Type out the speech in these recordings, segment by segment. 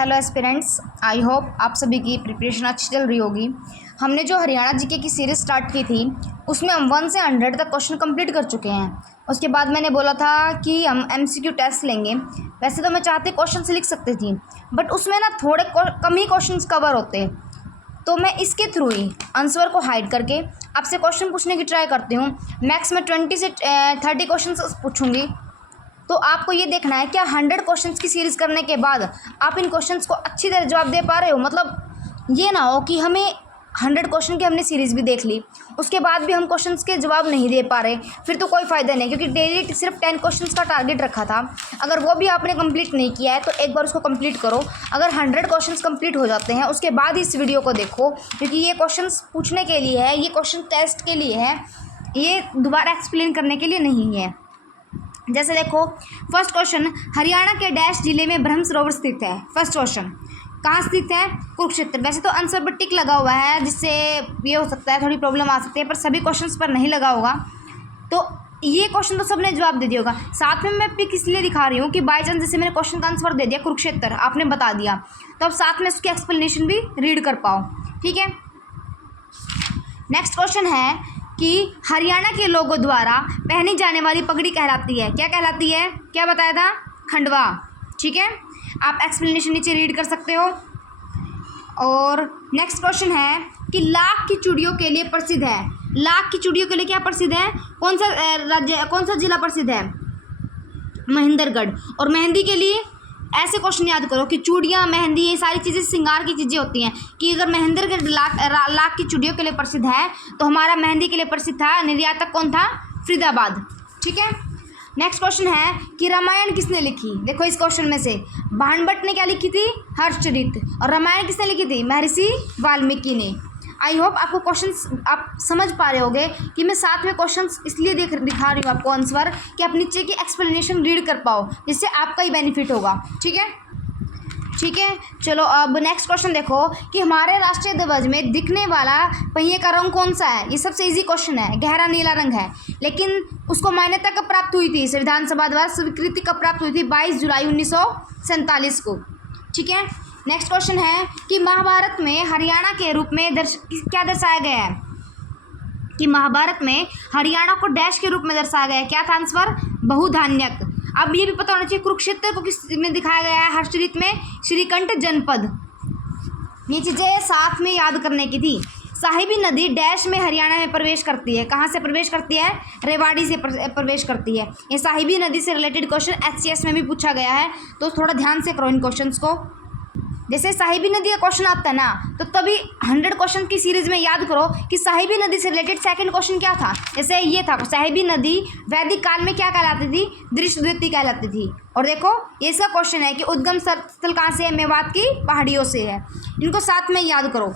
Hello aspirants, I hope आप सभी की प्रिपरेशन अच्छी चल रही होगी। हमने जो हरियाणा जीके की सीरीज़ स्टार्ट की थी उसमें हम 1 से 100 तक क्वेश्चन कंप्लीट कर चुके हैं। उसके बाद मैंने बोला था कि हम एमसीक्यू टेस्ट लेंगे। वैसे तो मैं चाहते क्वेश्चन लिख सकती थी, बट उसमें ना थोड़े कम ही क्वेश्चन कवर होते, तो मैं इसके थ्रू ही आंसर को हाइड करके आपसे क्वेश्चन पूछने की ट्राई करती हूँ। मैक्स में 20 से 30 क्वेश्चन पूछूँगी। तो आपको ये देखना है क्या 100 क्वेश्चंस की सीरीज़ करने के बाद आप इन क्वेश्चंस को अच्छी तरह जवाब दे पा रहे हो। मतलब ये ना हो कि हमें 100 क्वेश्चन की हमने सीरीज़ भी देख ली, उसके बाद भी हम क्वेश्चंस के जवाब नहीं दे पा रहे, फिर तो कोई फ़ायदा नहीं। क्योंकि डेली सिर्फ 10 क्वेश्चंस का टारगेट रखा था, अगर वो भी आपने कंप्लीट नहीं किया है तो एक बार उसको कंप्लीट करो। अगर 100 क्वेश्चंस कंप्लीट हो जाते हैं उसके बाद इस वीडियो को देखो, क्योंकि ये क्वेश्चंस पूछने के लिए है, ये क्वेश्चन टेस्ट के लिए है, ये दोबारा एक्सप्लेन करने के लिए नहीं है। जैसे देखो, फर्स्ट क्वेश्चन, हरियाणा के डैश जिले में ब्रह्म सरोवर स्थित है। फर्स्ट क्वेश्चन कहाँ स्थित है? कुरुक्षेत्र। वैसे तो आंसर पर टिक लगा हुआ है, जिससे ये हो सकता है थोड़ी प्रॉब्लम आ सकती है, पर सभी क्वेश्चंस पर नहीं लगा होगा। तो ये क्वेश्चन तो सबने जवाब दे दिया होगा। साथ में मैं पिक इसलिए दिखा रही हूँ कि बाई चांस जैसे मैंने क्वेश्चन का आंसर दे दिया कुरुक्षेत्र, आपने बता दिया, तो अब साथ में उसकी एक्सप्लेनेशन भी रीड कर पाओ। ठीक है। नेक्स्ट क्वेश्चन है कि हरियाणा के लोगों द्वारा पहनी जाने वाली पगड़ी कहलाती है, क्या कहलाती है? क्या बताया था? खंडवा। ठीक है, आप एक्सप्लेनेशन नीचे रीड कर सकते हो। और नेक्स्ट क्वेश्चन है कि लाख की चूड़ियों के लिए प्रसिद्ध है। लाख की चूड़ियों के लिए क्या प्रसिद्ध है? कौन सा राज्य, कौन सा जिला प्रसिद्ध है? महेंद्रगढ़। और मेहंदी के लिए ऐसे क्वेश्चन याद करो कि चूड़ियाँ, मेहंदी, ये सारी चीज़ें श्रृंगार की चीज़ें होती हैं, कि अगर महेंद्रगढ़ लाख की चूड़ियों के लिए प्रसिद्ध है तो हमारा मेहंदी के लिए प्रसिद्ध था, निर्यातक कौन था? फरीदाबाद। ठीक है। नेक्स्ट क्वेश्चन है कि रामायण किसने लिखी? देखो इस क्वेश्चन में से भानभट्ट ने क्या लिखी थी? हर्षचरित। और रामायण किसने लिखी थी? महर्षि वाल्मीकि ने। आई होप आपको क्वेश्चंस आप समझ पा रहे होगे कि मैं साथ में क्वेश्चंस इसलिए दिखा रही हूँ आपको आंसर, कि आप नीचे की एक्सप्लेनेशन रीड कर पाओ, जिससे आपका ही बेनिफिट होगा। ठीक है, ठीक है। चलो अब नेक्स्ट क्वेश्चन देखो कि हमारे राष्ट्रीय ध्वज में दिखने वाला पहिए का रंग कौन सा है? ये सबसे इजी क्वेश्चन है, गहरा नीला रंग है, लेकिन उसको मान्यता कब प्राप्त हुई थी? संविधान सभा द्वारा स्वीकृति कब प्राप्त हुई थी? 22 जुलाई 1947 को। ठीक है। नेक्स्ट क्वेश्चन है कि महाभारत में हरियाणा के रूप में क्या दर्शाया गया है? कि महाभारत में हरियाणा को डैश के रूप में दर्शाया गया है, क्या था आंसर? बहुधान्यक। अब ये भी पता होना चाहिए कुरुक्षेत्र को किस में दिखाया गया है? हर्षचरित में श्रीकंठ जनपद। ये चीज़ें साथ में याद करने की थी। साहिबी नदी डैश में हरियाणा में प्रवेश करती है, कहाँ से प्रवेश करती है? रेवाड़ी से प्रवेश करती है। ये साहिबी नदी से रिलेटेड क्वेश्चन एचसीएस में भी पूछा गया है, तो थोड़ा ध्यान से करो इन क्वेश्चंस को। जैसे साहिबी नदी का क्वेश्चन आता है ना, तो तभी 100 क्वेश्चन की सीरीज में याद करो कि साहिबी नदी से रिलेटेड सेकंड क्वेश्चन क्या था। जैसे ये था, साहिबी नदी वैदिक काल में क्या कहलाती थी? दृष्टद्युति कहलाती थी। और देखो ये इसका क्वेश्चन है कि उद्गम स्थल कहाँ से है? मेवात की पहाड़ियों से है। इनको साथ में याद करो।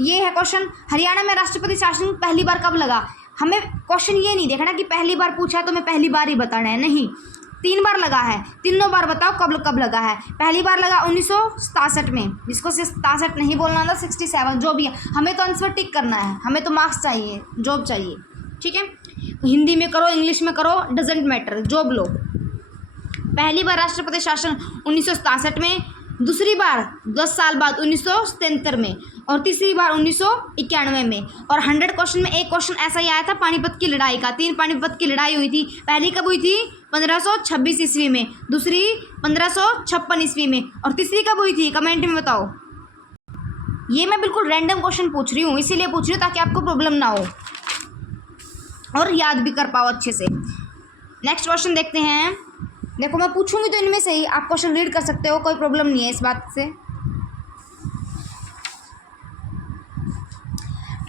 ये है क्वेश्चन, हरियाणा में राष्ट्रपति शासन पहली बार कब लगा? हमें क्वेश्चन ये नहीं देखना कि पहली बार पूछा है तो मैं पहली बार ही बताना है, नहीं, 3 बार लगा है, तीनों बार बताओ कब लगा है। पहली बार लगा 1967 में, जिसको 67 नहीं बोलना था, 67 जो भी है, हमें तो आंसर टिक करना है, हमें तो मार्क्स चाहिए, जॉब चाहिए। ठीक है, हिंदी में करो, इंग्लिश में करो, डजेंट मैटर, जॉब लो। पहली बार राष्ट्रपति शासन 1967 में, दूसरी बार 10 साल बाद 1977 में, और तीसरी बार 1991 में। और 100 क्वेश्चन में एक क्वेश्चन ऐसा ही आया था पानीपत की लड़ाई का। 3 पानीपत की लड़ाई हुई थी। पहली कब हुई थी? 1526 ईस्वी में, दूसरी 1556 ईस्वी में, और तीसरी कब हुई थी? कमेंट में बताओ। ये मैं बिल्कुल रैंडम क्वेश्चन पूछ रही हूँ, इसीलिए पूछ रही हूँ ताकि आपको प्रॉब्लम ना हो और याद भी कर पाओ अच्छे से। नेक्स्ट क्वेश्चन देखते हैं। देखो मैं पूछूंगी तो इनमें से ही आप क्वेश्चन रीड कर सकते हो, कोई प्रॉब्लम नहीं है इस बात से।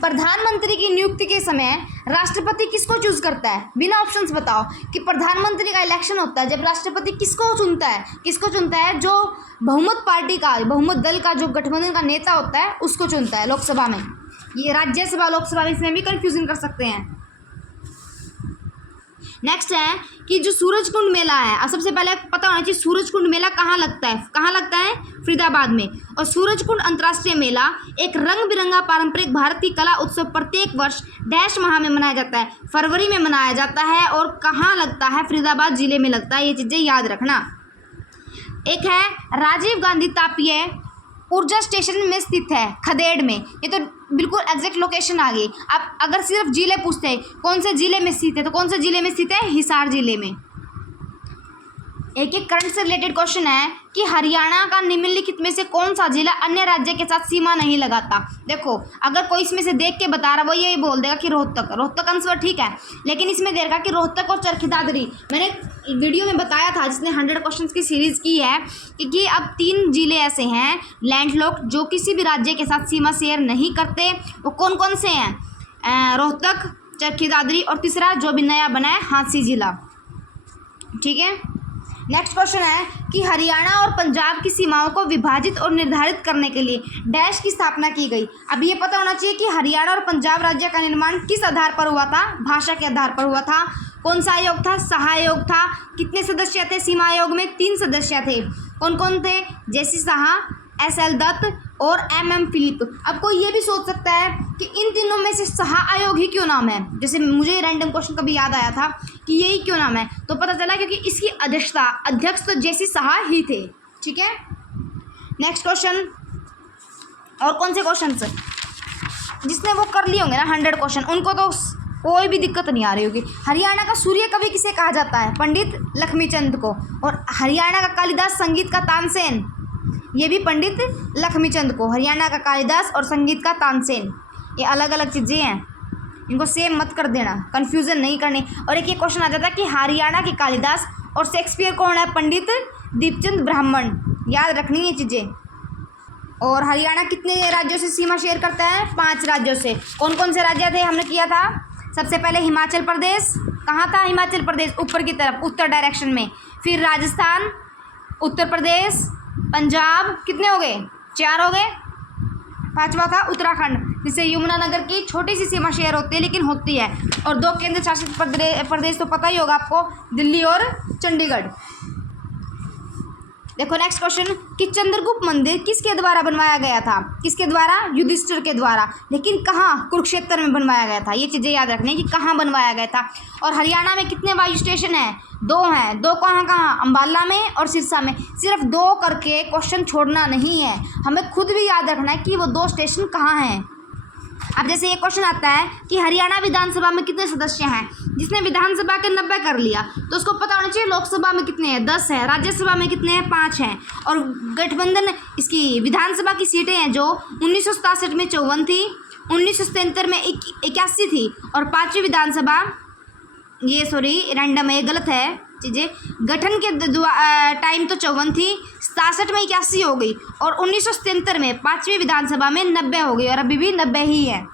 प्रधानमंत्री की नियुक्ति के समय राष्ट्रपति किसको चूज करता है? बिना ऑप्शंस बताओ कि प्रधानमंत्री का इलेक्शन होता है जब राष्ट्रपति किसको चुनता है? किसको चुनता है? जो बहुमत पार्टी का, बहुमत दल का जो गठबंधन का नेता होता है उसको चुनता है लोकसभा में। ये राज्यसभा लोकसभा में इसमें भी कंफ्यूजन कर सकते हैं। नेक्स्ट है कि जो सूरजकुंड मेला है, अब सबसे पहले पता होना चाहिए सूरजकुंड मेला कहाँ लगता है? कहाँ लगता है? फरीदाबाद में। और सूरजकुंड अंतर्राष्ट्रीय मेला एक रंग बिरंगा पारंपरिक भारतीय कला उत्सव प्रत्येक वर्ष डैश माह में मनाया जाता है, फरवरी में मनाया जाता है। और कहाँ लगता है? फरीदाबाद जिले में लगता है। ये चीज़ें याद रखना। एक है राजीव गांधी तापीय ऊर्जा स्टेशन में स्थित है, खदेड़ में। ये तो बिल्कुल एग्जैक्ट लोकेशन आ गई। आप अगर सिर्फ जिले पूछते हैं कौन से जिले में स्थित है, तो कौन से जिले में स्थित है? हिसार जिले में। एक एक करंट से रिलेटेड क्वेश्चन है कि हरियाणा का निम्नलिखित में से कौन सा जिला अन्य राज्य के साथ सीमा नहीं लगाता। देखो, अगर कोई इसमें से देख के बता रहा, वो यही बोल देगा कि रोहतक आंसर ठीक है, लेकिन इसमें देगा कि रोहतक और चरखी दादरी। मैंने वीडियो में बताया था, जिसने 100 क्वेश्चंस की सीरीज़ की है, कि अब 3 जिले ऐसे हैं लैंडलॉक्ड जो किसी भी राज्य के साथ सीमा शेयर नहीं करते। वो कौन कौन से हैं? रोहतक, चरखी दादरी, और तीसरा जो भी नया बना है हांसी जिला। ठीक है। नेक्स्ट क्वेश्चन है कि हरियाणा और पंजाब की सीमाओं को विभाजित और निर्धारित करने के लिए डैश की स्थापना की गई। अब ये पता होना चाहिए कि हरियाणा और पंजाब राज्य का निर्माण किस आधार पर हुआ था? भाषा के आधार पर हुआ था। कौन सा आयोग था? सहाय आयोग था। कितने सदस्य थे सीमा आयोग में? 3 सदस्य थे। कौन कौन थे? जेसी शाह, SL दत्त और MM फिलिप। अब कोई ये भी सोच सकता है कि इन तीनों में से शाह आयोग ही क्यों नाम है? जैसे मुझे रैंडम क्वेश्चन कभी याद आया था कि यही क्यों नाम है, तो पता चला क्योंकि इसकी अध्यक्ष तो जेसी शाह ही थे। ठीक है। नेक्स्ट क्वेश्चन, और कौन से क्वेश्चन जिसने वो कर लिए होंगे ना 100 क्वेश्चन, उनको तो कोई भी दिक्कत नहीं आ रही होगी। हरियाणा का सूर्य कवि किसे कहा जाता है? पंडित लक्ष्मीचंद को। और हरियाणा का कालिदास संगीत का तानसेन, ये भी पंडित लक्ष्मीचंद को। हरियाणा का कालिदास और संगीत का तानसेन, ये अलग अलग चीज़ें हैं, इनको सेम मत कर देना, कन्फ्यूज़न नहीं करनी। और एक ये क्वेश्चन आ जाता है कि हरियाणा के कालिदास और शेक्सपियर कौन है? पंडित दीपचंद ब्राह्मण। याद रखनी ये चीज़ें। और हरियाणा कितने राज्यों से सीमा शेयर करता है? 5 राज्यों से। कौन कौन से राज्य थे? हमने किया था सबसे पहले हिमाचल प्रदेश। कहाँ था हिमाचल प्रदेश? ऊपर की तरफ, उत्तर डायरेक्शन में। फिर राजस्थान, उत्तर प्रदेश, पंजाब, कितने हो गए? 4 हो गए। 5वां था उत्तराखंड, जिसे यमुनानगर की छोटी सी सीमा शेयर होती है, लेकिन होती है। और 2 केंद्र शासित प्रदेश तो पता ही होगा आपको, दिल्ली और चंडीगढ़। देखो नेक्स्ट क्वेश्चन कि चंद्रगुप्त मंदिर किसके द्वारा बनवाया गया था? किसके द्वारा? युधिष्ठिर के द्वारा। लेकिन कहाँ? कुरुक्षेत्र में बनवाया गया था। ये चीज़ें याद रखनी कि कहाँ बनवाया गया था। और हरियाणा में कितने वायु स्टेशन हैं? 2 हैं। 2 कहाँ कहाँ? अंबाला में और सिरसा में। सिर्फ 2 करके क्वेश्चन छोड़ना नहीं है, हमें खुद भी याद रखना है कि वो 2 स्टेशन कहाँ हैं। अब जैसे ये क्वेश्चन आता है कि हरियाणा विधानसभा में कितने सदस्य हैं? जिसने विधानसभा के 90 कर लिया तो उसको पता होना चाहिए लोकसभा में कितने हैं? 10 है। राज्यसभा में कितने हैं? 5 हैं। और गठबंधन इसकी विधानसभा की सीटें हैं जो 1967 में 54 थी, 1977 में 81 थी, और 5वीं विधानसभा, ये सॉरी रैंडम है, गलत है चीज़ें, गठन के टाइम तो 54 थी, 67 में 81 हो गई, और 1977 में 5वीं विधानसभा में 90 हो गई, और अभी भी 90 ही है।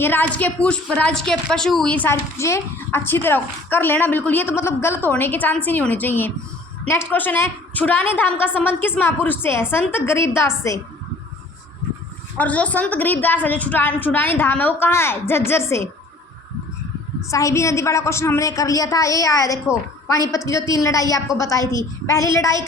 ये राज्य के पुष्प, राज्य के पशु, ये सारी चीज़ें अच्छी तरह कर लेना बिल्कुल। ये तो मतलब गलत होने के चांस ही नहीं होने चाहिए। नेक्स्ट क्वेश्चन है छुड़ानी धाम का संबंध किस महापुरुष से है? संत गरीबदास से। और जो संत गरीबदास है, जो छुड़ानी धाम है, वो कहाँ है? झज्जर से। साहिबी नदी वाला क्वेश्चन हमने कर लिया था। ये आया देखो, पानीपत की जो 3 लड़ाई आपको बताई थी। पहली लड़ाई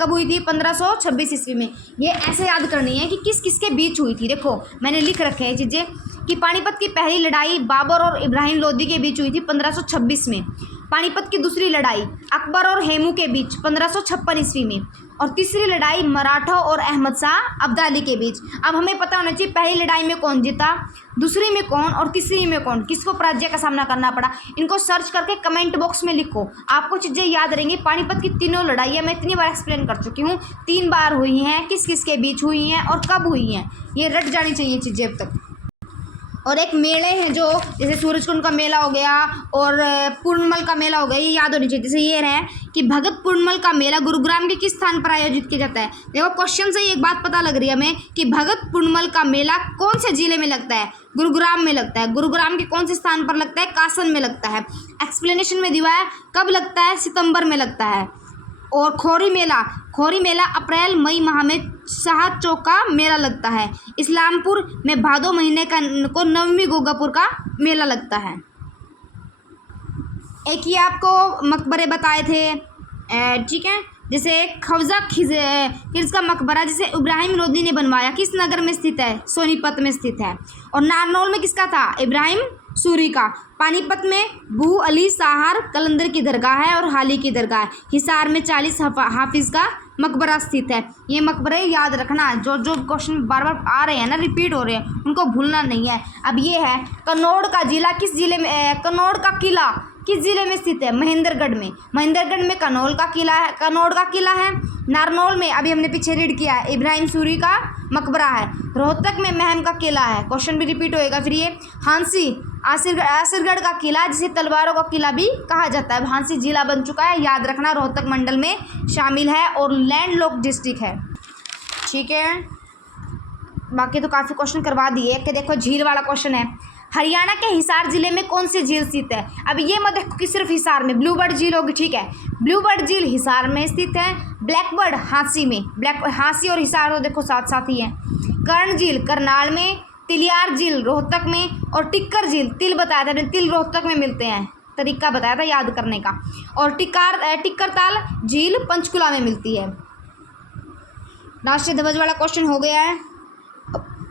कब हुई थी? 1526 ईस्वी में। ये ऐसे याद करनी है कि किस किस के बीच हुई थी। देखो मैंने लिख रखे हैं चीज़ें कि पानीपत की पहली लड़ाई बाबर और इब्राहिम लोदी के बीच हुई थी 1526 में। पानीपत की दूसरी लड़ाई अकबर और हेमू के बीच 1556 ईस्वी में। और तीसरी लड़ाई मराठा और अहमद शाह अब्दाली के बीच। अब हमें पता होना चाहिए पहली लड़ाई में कौन जीता, दूसरी में कौन, और तीसरी में कौन, किसको पराजय का सामना करना पड़ा। इनको सर्च करके कमेंट बॉक्स में लिखो, आपको चीज़ें याद रहेंगी। पानीपत की तीनों लड़ाइयाँ मैं इतनी बार एक्सप्लेन कर चुकी हूँ, 3 बार हुई हैं, किस किस के बीच हुई हैं और कब हुई हैं, ये रट जानी चाहिए चीज़ें अब तक। और एक मेले हैं जो जैसे सूरजकुंड का मेला हो गया और पूर्णमल का मेला हो गया, ये याद होनी चाहिए। जैसे ये है कि भगत पूर्णमल का मेला गुरुग्राम के किस स्थान पर आयोजित किया जाता है। देखो क्वेश्चन से ही एक बात पता लग रही है हमें कि भगत पूर्णमल का मेला कौन से जिले में लगता है? गुरुग्राम में लगता है। गुरुग्राम के कौन से स्थान पर लगता है? कासन में लगता है। एक्सप्लेनेशन में दिया है कब लगता है? सितंबर में लगता है। और खोरी मेला अप्रैल मई माह में शाह चौक का मेला लगता है। इस्लामपुर में भादो महीने को नवमी गोगापुर का मेला लगता है। एक ही आपको मकबरे बताए थे, ठीक है, जैसे खवजा खिर्ज का मकबरा जिसे इब्राहिम लोदी ने बनवाया किस नगर में स्थित है? सोनीपत में स्थित है। और नारनौल में किसका था? इब्राहिम सूरी का। पानीपत में बू अली साहर कलंदर की दरगाह है और हाली की दरगाह है। हिसार में 40 हाफिज़ का मकबरा स्थित है। ये मकबरे याद रखना, जो जो क्वेश्चन बार बार आ रहे हैं ना, रिपीट हो रहे हैं, उनको भूलना नहीं है। अब ये है कन्नौज का जिला किस जिले में, कन्नौज का किला किस जिले में स्थित है? महेंद्रगढ़ में। महेंद्रगढ़ में कन्नौज का किला है, कन्नौज का किला है। नारनौल में अभी हमने पीछे रीड किया है, इब्राहिम सूरी का मकबरा है। रोहतक में महम का किला है, क्वेश्चन भी रिपीट होएगा। फिर ये हांसी आसिरगढ़ का किला, जिसे तलवारों का किला भी कहा जाता है। हांसी जिला बन चुका है, याद रखना, रोहतक मंडल में शामिल है और लैंडलॉक्ड डिस्ट्रिक्ट है। ठीक है, बाकी तो काफ़ी क्वेश्चन करवा दिए। कि देखो झील वाला क्वेश्चन है, हरियाणा के हिसार जिले में कौन सी झील स्थित है? अब ये मत देखो कि सिर्फ हिसार में, ब्लूबर्ड झील होगी, ठीक है, ब्लूबर्ड झील हिसार में स्थित है, ब्लैकबर्ड हांसी में, हांसी और हिसार तो देखो साथ साथ ही है। कर्ण झील करनाल में, तिलियार झील रोहतक में, और टिक्कर झील, तिल बताया था, तिल रोहतक में मिलते हैं, तरीका बताया था याद करने का। और टिक्करताल झील पंचकुला में मिलती है। राष्ट्रीय ध्वज वाला क्वेश्चन हो गया है,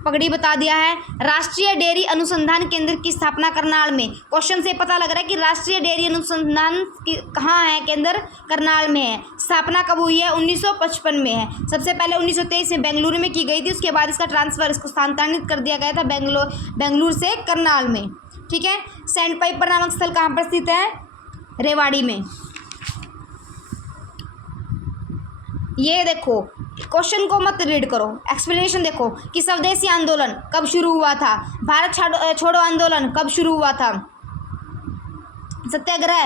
पगड़ी बता दिया है। राष्ट्रीय डेयरी अनुसंधान केंद्र की स्थापना करनाल में, क्वेश्चन से पता लग रहा है कि राष्ट्रीय डेयरी अनुसंधान कहाँ है, केंद्र करनाल में है। स्थापना कब हुई है? 1955 में है। सबसे पहले 1923 में बेंगलुरु में की गई थी, उसके बाद इसका ट्रांसफर, इसको स्थानांतरित कर दिया गया था बेंगलुरु से करनाल में। ठीक है, सैंड पाइपर नामक स्थल कहाँ पर स्थित है? रेवाड़ी में। ये देखो क्वेश्चन को मत रीड करो, एक्सप्लेनेशन देखो कि स्वदेशी आंदोलन कब शुरू हुआ था, भारत छोड़ो आंदोलन कब शुरू हुआ था, सत्याग्रह,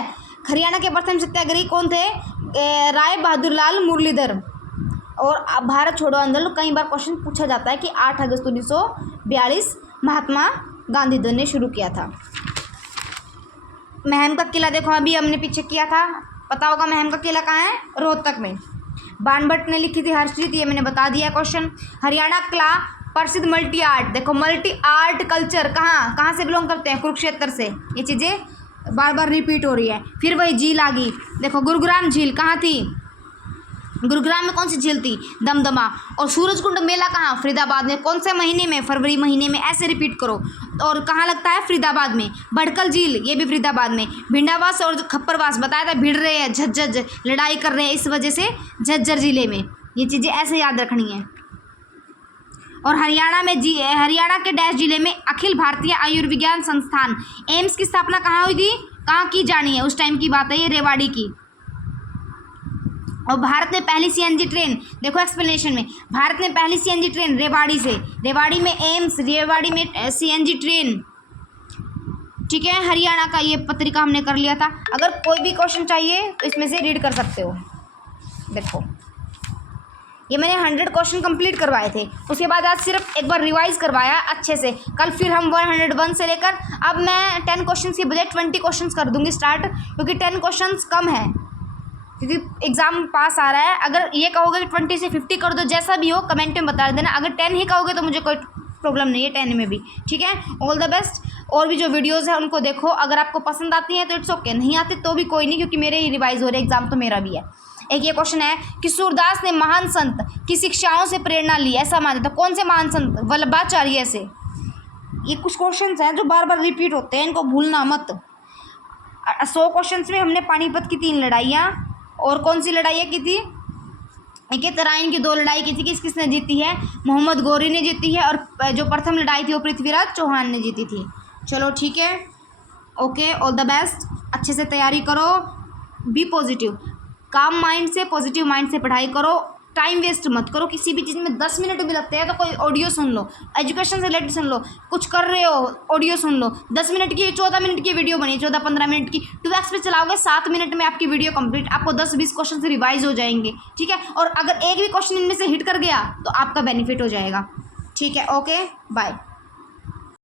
हरियाणा के प्रथम सत्याग्रही कौन थे? राय बहादुर लाल मुरलीधर। और भारत छोड़ो आंदोलन कई बार क्वेश्चन पूछा जाता है कि 8 अगस्त 1942 महात्मा गांधी ने शुरू किया था। महम का किला देखो, अभी हमने पीछे किया था, पता होगा महम का किला कहाँ है? रोहतक में। बाणभट्ट ने लिखी थी हर्षित, ये मैंने बता दिया क्वेश्चन। हरियाणा कला प्रसिद्ध मल्टी आर्ट, देखो मल्टी आर्ट कल्चर कहाँ से बिलोंग करते हैं? कुरुक्षेत्र से। ये चीज़ें बार बार रिपीट हो रही है। फिर वही झील आ गई, देखो गुरुग्राम झील कहाँ थी? गुरुग्राम में कौन सी झील थी? दमदमा। और सूरजकुंड मेला कहाँ? फरीदाबाद में। कौन से महीने में? फरवरी महीने में। ऐसे रिपीट करो। और कहाँ लगता है? फरीदाबाद में। भड़कल झील, ये भी फरीदाबाद में। भिंडावास और खप्परवास बताया था, भिड़ रहे हैं, झज्जर लड़ाई कर रहे हैं, इस वजह से झज्जर जिले में। ये चीज़ें ऐसे याद रखनी है। और हरियाणा के डैश जिले में अखिल भारतीय आयुर्विज्ञान संस्थान एम्स की स्थापना कहाँ हुई थी? कहाँ की जानी है? उस टाइम की बात है ये, रेवाड़ी की। और भारत में पहली सीएनजी ट्रेन, देखो एक्सप्लेनेशन में, भारत में पहली सीएनजी ट्रेन रेवाड़ी से, रेवाड़ी में एम्स, रेवाड़ी में सीएनजी ट्रेन। ठीक है, हरियाणा का ये पत्रिका हमने कर लिया था। अगर कोई भी क्वेश्चन चाहिए तो इसमें से रीड कर सकते हो। देखो ये मैंने 100 क्वेश्चन कंप्लीट करवाए थे, उसके बाद आज सिर्फ एक बार रिवाइज करवाया अच्छे से। कल फिर हम 101 से लेकर अब मैं 10 क्वेश्चन की बजाय 20 क्वेश्चन कर दूंगी स्टार्ट, क्योंकि 10 क्वेश्चन कम है, क्योंकि एग्ज़ाम पास आ रहा है। अगर ये कहोगे कि 20 से 50 कर दो, जैसा भी हो कमेंट में बता देना। अगर 10 ही कहोगे तो मुझे कोई प्रॉब्लम नहीं है 10 में भी। ठीक है, ऑल द बेस्ट। और भी जो वीडियोस है उनको देखो, अगर आपको पसंद आती हैं तो इट्स ओके, नहीं आती तो भी कोई नहीं, क्योंकि मेरे ही रिवाइज हो रहे, एग्जाम तो मेरा भी है। एक ये क्वेश्चन है कि सूरदास ने महान संत की शिक्षाओं से प्रेरणा ली, ऐसा माना था। कौन से महान संत? वल्लभाचार्य से। ये कुछ क्वेश्चन हैं जो बार बार रिपीट होते हैं, इनको भूलना मत। 100 क्वेश्चन में हमने पानीपत की 3 लड़ाइयाँ और कौन सी लड़ाइयाँ की थी? एक तराइन की 2 लड़ाई की थी, किसने जीती है? मोहम्मद गौरी ने जीती है। और जो प्रथम लड़ाई थी वो पृथ्वीराज चौहान ने जीती थी। चलो ठीक है, ओके, ऑल द बेस्ट। अच्छे से तैयारी करो, बी पॉजिटिव, काम माइंड से, पॉजिटिव माइंड से पढ़ाई करो, टाइम वेस्ट मत करो। किसी भी चीज़ में 10 मिनट भी लगते हैं तो कोई ऑडियो सुन लो, एजुकेशन से रिलेटेड सुन लो, कुछ कर रहे हो ऑडियो सुन लो। 10 मिनट की 14 मिनट की वीडियो बनी, 14-15 मिनट की 2x पे चलाओगे, 7 मिनट में आपकी वीडियो कंप्लीट, आपको 10-20 क्वेश्चन से रिवाइज हो जाएंगे। ठीक है, और अगर एक भी क्वेश्चन इनमें से हिट कर गया तो आपका बेनिफिट हो जाएगा। ठीक है, ओके, बाय।